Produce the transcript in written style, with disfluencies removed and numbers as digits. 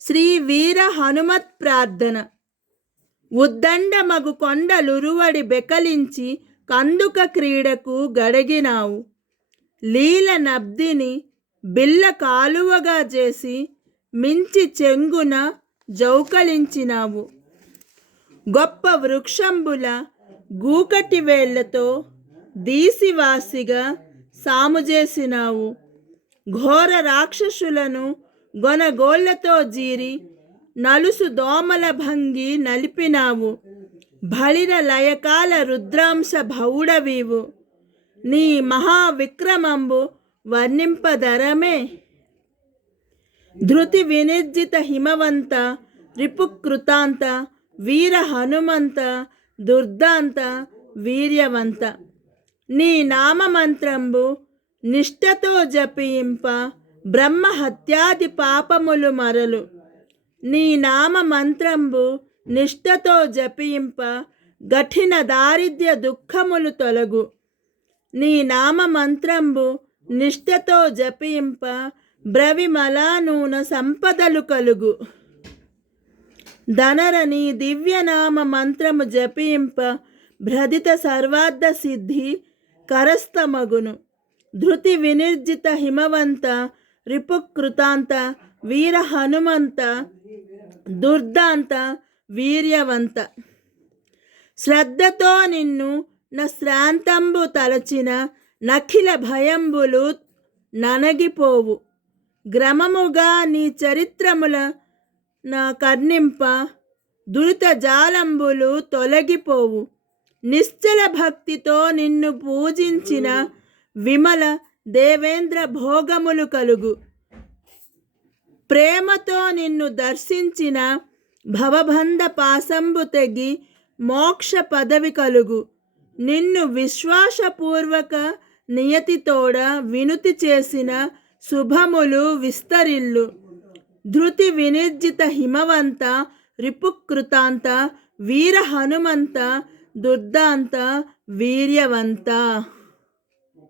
శ్రీ వీర హనుమత్ ప్రార్థన. ఉద్దండమగు కొండలురువడి బెకలించి కందుక క్రీడకు గడగినావు. లీల నబ్దిని బిల్ల కాలువగా చేసి మించి చెంగున జౌకలించినావు. గొప్ప వృక్షంబుల గూకటి వేళ్లతో దీసివాసిగా సాముజేసినావు. ఘోర రాక్షసులను గొనగోళ్లతో జీరి నలుసు దోమల భంగి నలిపినావు. బళిర లయకాల రుద్రాంశ భౌడవీవు. నీ మహావిక్రమంబు వర్ణింపదరమే. ధృతి వినిర్జిత హిమవంత రిపుకృతాంత వీర హనుమంత దుర్దాంత వీర్యవంత. నీ నామమంత్రంబు నిష్ఠతో జపింప బ్రహ్మహత్యాది పాపములు మరలు. నీ నామమంత్రంబు నిష్ఠతో జపింప కఠిన దారిద్ర్య దుఃఖములు తొలగు. నీ నామమంత్రంబు నిష్ఠతో జపింప బ్రవిమలానూన సంపదలు కలుగు. ధనరని దివ్యనామ మంత్రము జపింప భ్రదిత సర్వార్థ సిద్ధి కరస్తమగును. ధృతి వినిర్జిత హిమవంత రిపుకృతాంత వీర హనుమంత దుర్దాంత వీర్యవంత. శ్రద్ధతో నిన్ను నా శ్రాంతంబు తలచిన నఖిల భయంబులు ననగిపోవు. గ్రమముగా నీ చరిత్రముల నా కర్ణింప దురిత జాలంబులు తొలగిపోవు. నిశ్చల భక్తితో నిన్ను పూజించిన విమల దేవేంద్ర భోగములు కలుగు. ప్రేమతో నిన్ను దర్శించిన భవబంధ పాసంబు తెగి మోక్ష పదవి కలుగు. నిన్ను విశ్వాసపూర్వక నియతితోడ వినుతి చేసిన శుభములు విస్తరిల్లు. ధృతి వినిర్జిత హిమవంత రిపుకృతాంత వీర హనుమంత దుర్దాంత వీర్యవంత.